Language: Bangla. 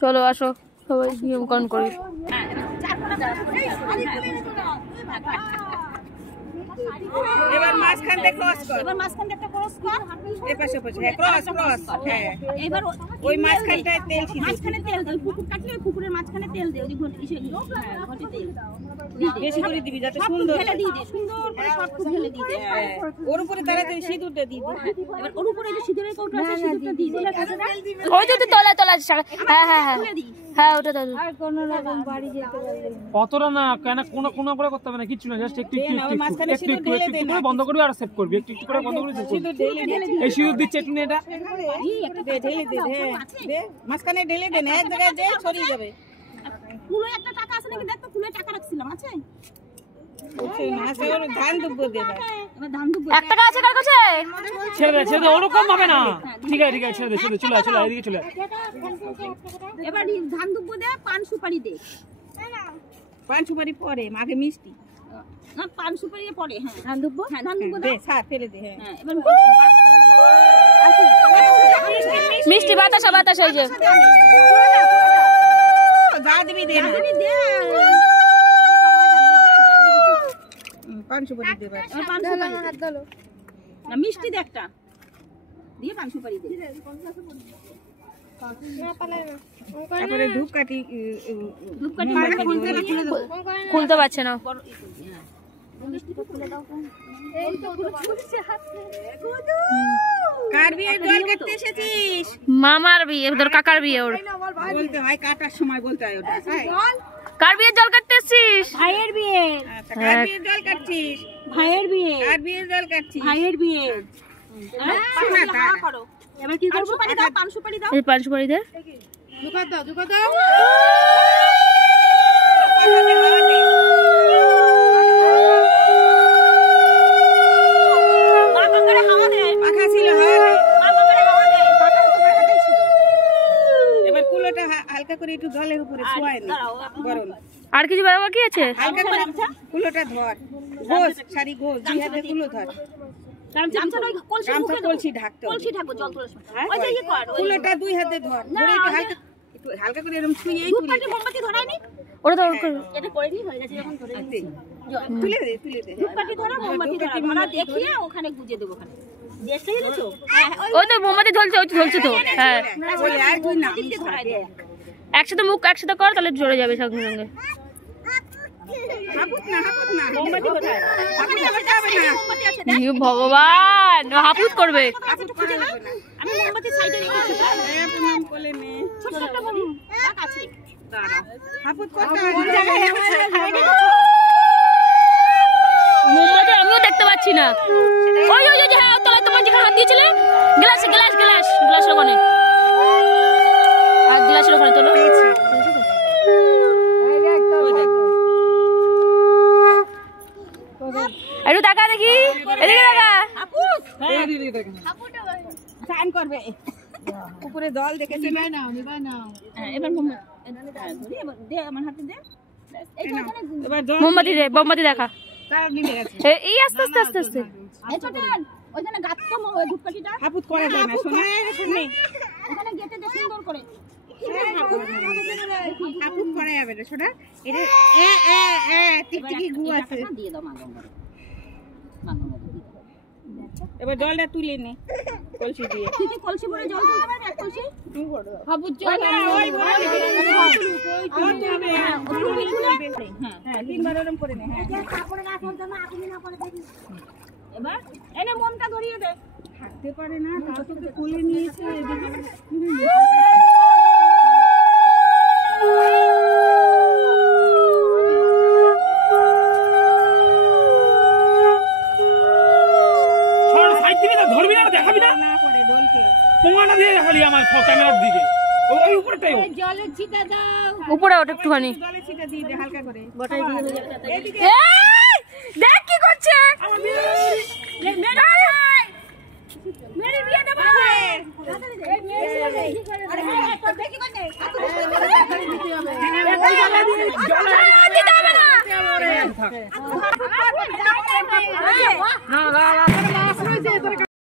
চলো আসো সবাই নিয়মকরণ করি। এবার মাঝখান থেকে ক্রস কর, এবার মাঝখান থেকে ক্রস কর, এপাশে পাশে হ্যাঁ ক্রস ক্রস হ্যাঁ। এবার ওই মাঝখানটায় তেল ছিটিয়ে, মাঝখানে তেল দে, ওই পুকুর কাটলে ওই পুকুরের মাঝখানে তেল দে, ওই ঘটি সেগুলো হ্যাঁ ঘটি তেল বেশি করে দিবি যাতে সুন্দর ঢেলে দিয়ে দে, সুন্দর করে সব ঢেলে দিয়ে দে। ওর উপরে তাড়াতাড়ি সিঁদুরটা দিয়ে দে। এবার ওর উপরে যে সিঁদুরের কৌটো আছে সিঁদুরটা দিয়ে দে। ওই তো তলা তলা হ্যাঁ হ্যাঁ হ্যাঁ হ্যাঁ ওটা দাও। আর কোন রকম বাড়ি যেতে পারবে কতটা না কেন কোন কোন করে করতে হবে না, কিছু না, জাস্ট একটু করে বন্ধ করবি আর সেভ করবি, একটু করে বন্ধ করে সেভ করবি। এই সিঁদুর দিচ্ছে একটু এটা ঢেলে দে দে মাঝখানে ঢেলে দে, এক জায়গায় দে ছড়িয়ে যাবে। কুলো একটা টাকা আছে নাকি দেখ তো, কুলো টাকা রাখছিলাম আছে ধান দুব্বো দে, ধান দুব্বো 1 টাকা আছে কার কাছে? ছেড়ে দে ওরকম হবে না, ঠিক আছে ছেড়ে দে চলে এদিকে চলে। এবার ধান দুব্বো দে, পান সুপারি দে। পান সুপারি পরে আগে মিষ্টি না, পান সুপারি পরে হ্যাঁ ধান দুব্বো, হ্যাঁ ধান দুব্বো দে সাথ ফেলে দে হ্যাঁ। এবার মিষ্টি বাতাসা বাতাসা এই যে যা দিবি দে পান সুপারি দে, পান সুপারি হাত দাও না, মিষ্টি দে একটা দিয়ে পান সুপারি দে। তারপরে ধূপকাঠি খুলতে পারছে না। কার বিয়ে জল কাটতে এসেছিস? মামার বিয়ে, তোর কাকার বিয়ে। ওর বলতে হয় কাটার সময় বলতে হয় ওটা। কার বিয়ে জল কাটতে এসেছিস? ভাইয়ের বিয়ে। কার বিয়ে জল কাটছিস? ভাইয়ের বিয়ে। কার বিয়ে জল কাটছিস? ভাইয়ের বিয়ে। এবার কি করব? সুপারি দাও, পান সুপারি দাও। এই পান সুপারি দে। জুকা দাও। পাখা ছিল হাওয়া দে। এবার কুলোটা হালকা করে একটু জলের উপরে শোয়ায় নে গরম। আর কিছু বাকি আছে? হালকা করে কুলোটা ধর, ঘোষ শাড়ি ঘোষ, দুই হাতে কুলো ধর। কলসি ঢাকতে হবে, কুলোটা দুই হাতে ধর, ধরে একটু হালকা করে এরকম ছুঁয়েই মোমবাতি ধরাইনি। ওটা তো এটা করে নি হয়ে গেছে, যখন ধরে তুলে দে ধূপকাঠি ধরা, মোমবাতি ধরা দেখিয়ে ওখানে গুজে দেব। ওখানে দেশটা এনেছো? ওই তো মোমবাতি জ্বলছে, ওই তো জ্বলছে তো হ্যাঁ। বলে আর তুই না ধরাই দে, একসাথে মুখ একসাথে কর তাহলে জ্বলে যাবে সঙ্গে সঙ্গে। হাপুত না মোমবাতি কোথায়? আপনি আবার যাবে না, মোমবাতি আছে দেখ। ভগবান হাপুত করবে। হাপুত করে না, আমি মোমবাতি সাইডে রেখেছি। এ প্রণাম কোলে নে, ছোট ছোট বলি রাখ আছে দাঁড়া। হাপুত করতে কোন জায়গায় আছে? মোমবাতি আমিও দেখতে পাচ্ছি না। ওই হ্যাঁ তলে তোমার যেখানে হাত দিয়েছিলে গ্লাসের ওখানে, আর গ্লাসের ওখানে তোলো। একটু টাকা দেখি, এদিকে টাকা। চান করবে উপরে জল দেখেছে না? এবার দে আমার হাতে দে। এবার মোমবাতি দেখা। এই আস্তে আস্তে আস্তে আস্তে ওইখানে গাছটা ধূপকাঠিটা হাপুত করা যায় না শোনা, ওখানে গেটে দে সুন্দর করে হাপুত করা যাবে না শোনা। এটা টিকটিকি গু আছে দিয়ে দাও মাগঙ্গরে। এবার জলটা তুলে নে কলসি দিয়ে। তুই কি কলসি ভরে জল তুলতে পারবি? এক কলসি হাপুত জল ওই বলে হ্যাঁ 3 বার এরকম করে নে। হ্যাঁ কাপড়ে রাখার জন্য আগুন না করে দেখি। এবার এনে মোমটা ধরিয়ে দে, থাকতে পারে না তাও তোকে কোলে নিয়েছে। ধরবি না, দেখাবি না, না করে দোলকে পোঙাটা দিয়ে খালি আমার ক্যামেরার দিকে ওই উপরেটাই জলের ছিটা দাও, উপরে ওটা একটুখানি জলের ছিটা দিয়ে দে হালকা করে বটাই দিয়ে এদিকে। দেখ কি করছে মেরে বিয়ে দেব আরে তোর দেখি কোন নেই না